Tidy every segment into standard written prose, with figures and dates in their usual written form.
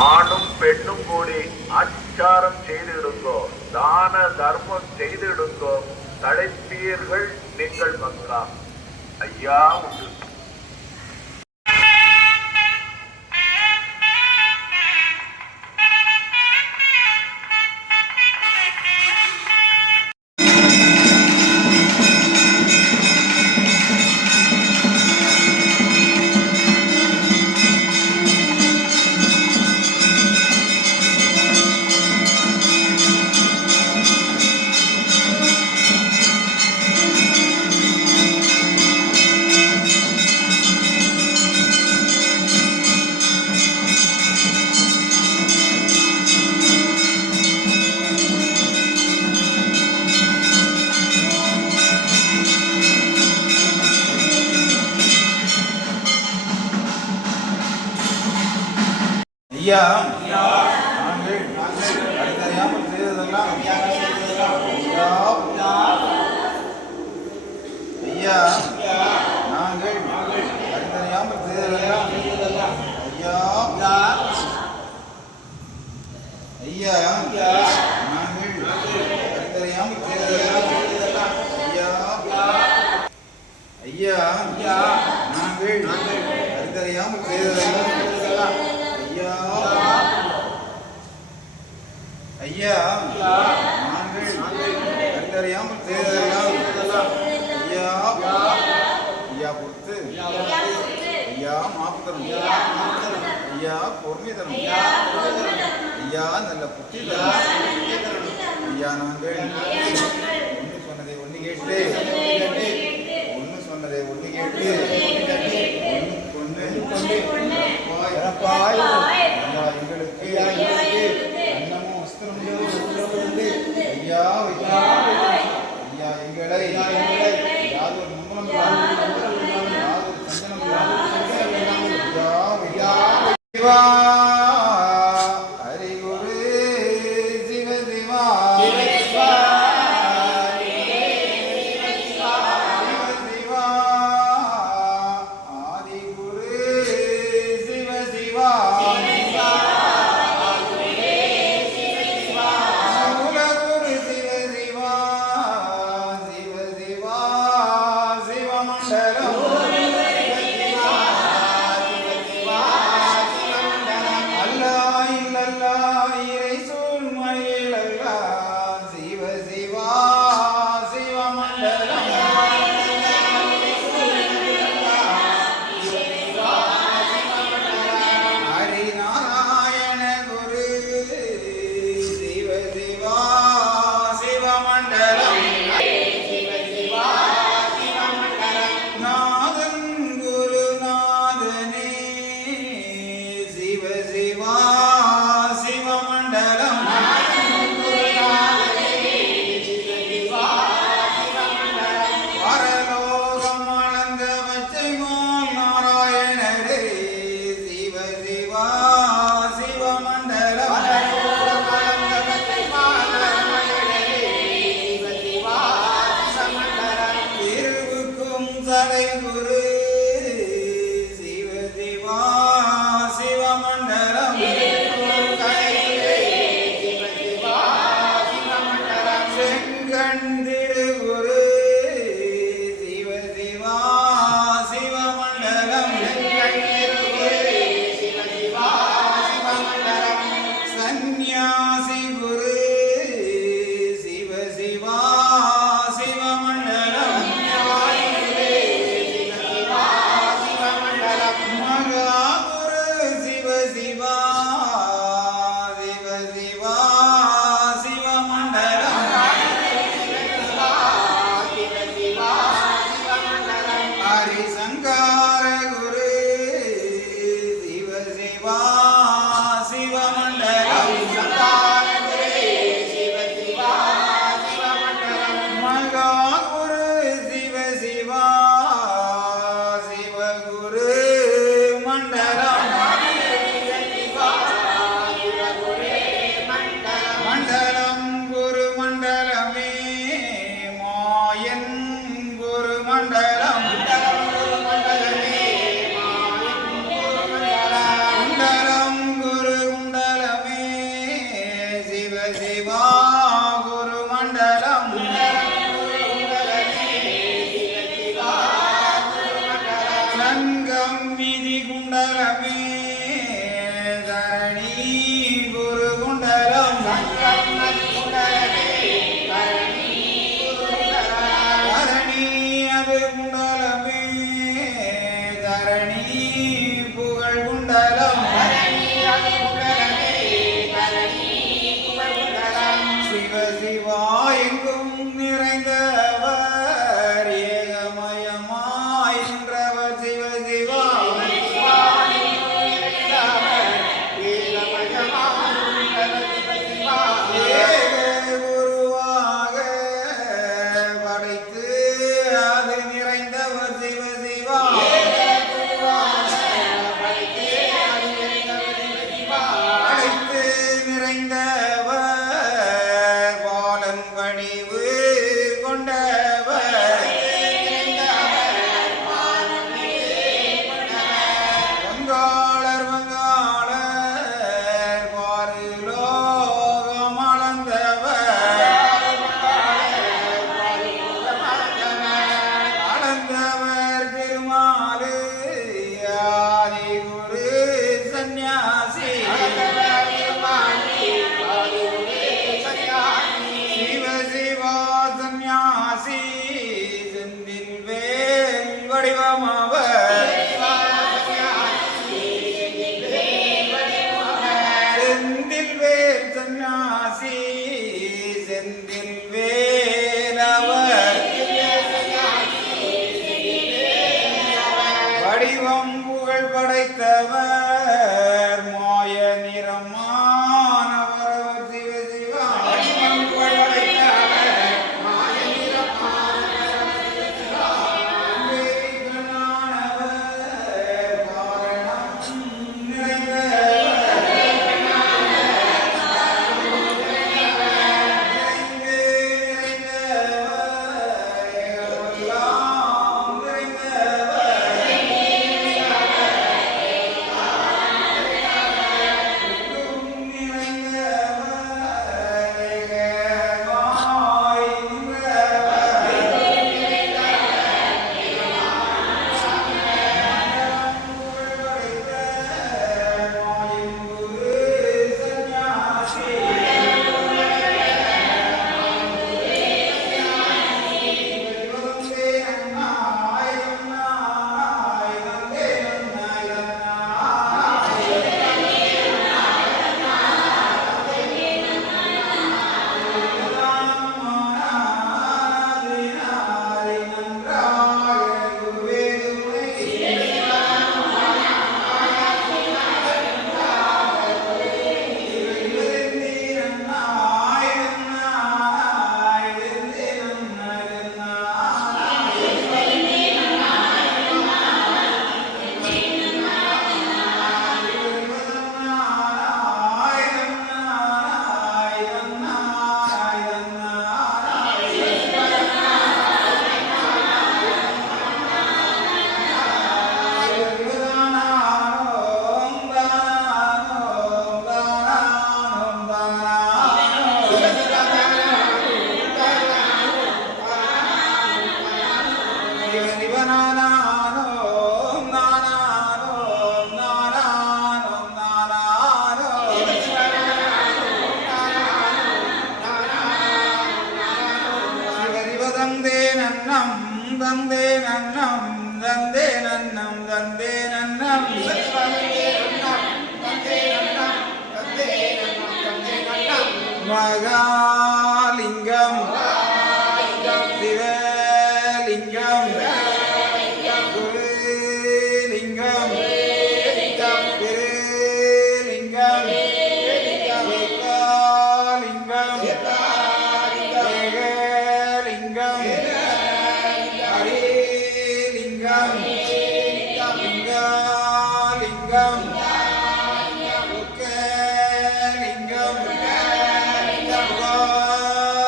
ஆணும் பெண்ணும் கூடி அச்சாரம் செய்திடுங்கோ, தான தர்மம் செய்திடுங்கோ, தடைப்பீர்கள் நீங்கள் மக்கா. ஐயா உண்டு. ஐயா, நாங்கள் அறியாமல் செய்ததெல்லாம் ஐயா, நாங்கள் அறியாமல் செய்ததெல்லாம் ஐயா, ஐயா, நாங்கள் அறியாமல் செய்ததெல்லாம் ஐயா, ஐயா, நாங்கள் அறியாமல் செய்ததெல்லாம் ஐயா, நாங்கள் அறியாமல் செய்ததெல்லாம் ஐயா, ஐயா பொறுத்து ஐயா மாப்பு தரும், ஐயா பொறுமை தரும், ஐயா நல்ல புத்தி தரும், ஐயா நாங்கள் ஒன்று சொன்னதை ஒன்று கேட்டு, ஒன்று சொன்னதை ஒன்று கேட்டு, ஐயா எங்களுக்கு அன்னமும் வஸ்திரமும் ஐயா ஐயா எங்களை யாதொரு நம்பலம் யாதொரு சஞ்சனம் ஐயா சிவா ஹரிகுரு சிவ சிவா சிவ சிவா சந்நியாசி செந்தில் வேல் வடிவமவர் செந்தில் வேல் சந்நியாசி செந்தில் வேலவர் வடிவம் புகழ் படைத்தவர் மாய நிறமானவர் சிவ சிவா வடிவம் புகழ் படைத்தவர் மாய நிறமானவர் காரணம் மகாலிங்கம் சிவலிங்கம் குருலிங்கம் திருலிங்கம் ஏகலிங்கம் ஏகலிங்கம் ஹரிலிங்கம்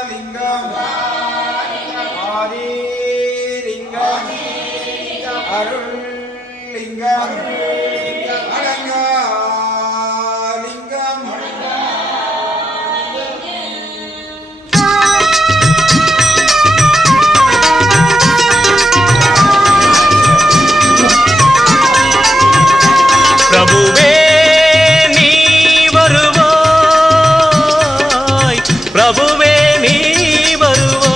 லிங்கலிங்கம் அருள்லிங்கம் அடங்காலிங்கம் பிரபுவே நீ வருவாய், பிரபுவே நீ வருவாய்.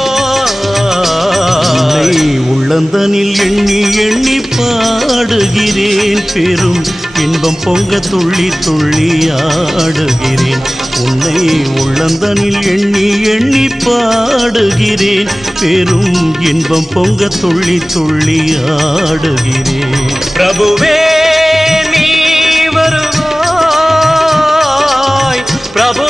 உள்ளந்தனில் எண்ணி எண்ணி பாடுகிறேன், பெரும் இன்பம் பொங்க துள்ளி துள்ளி ஆடுகிறேன். உன்னை உள்ளந்தனில் எண்ணி எண்ணி பாடுகிறேன், பெரும் இன்பம் பொங்க துள்ளி துள்ளி ஆடுகிறேன். பிரபுவே நீ வருவாய், பிரபு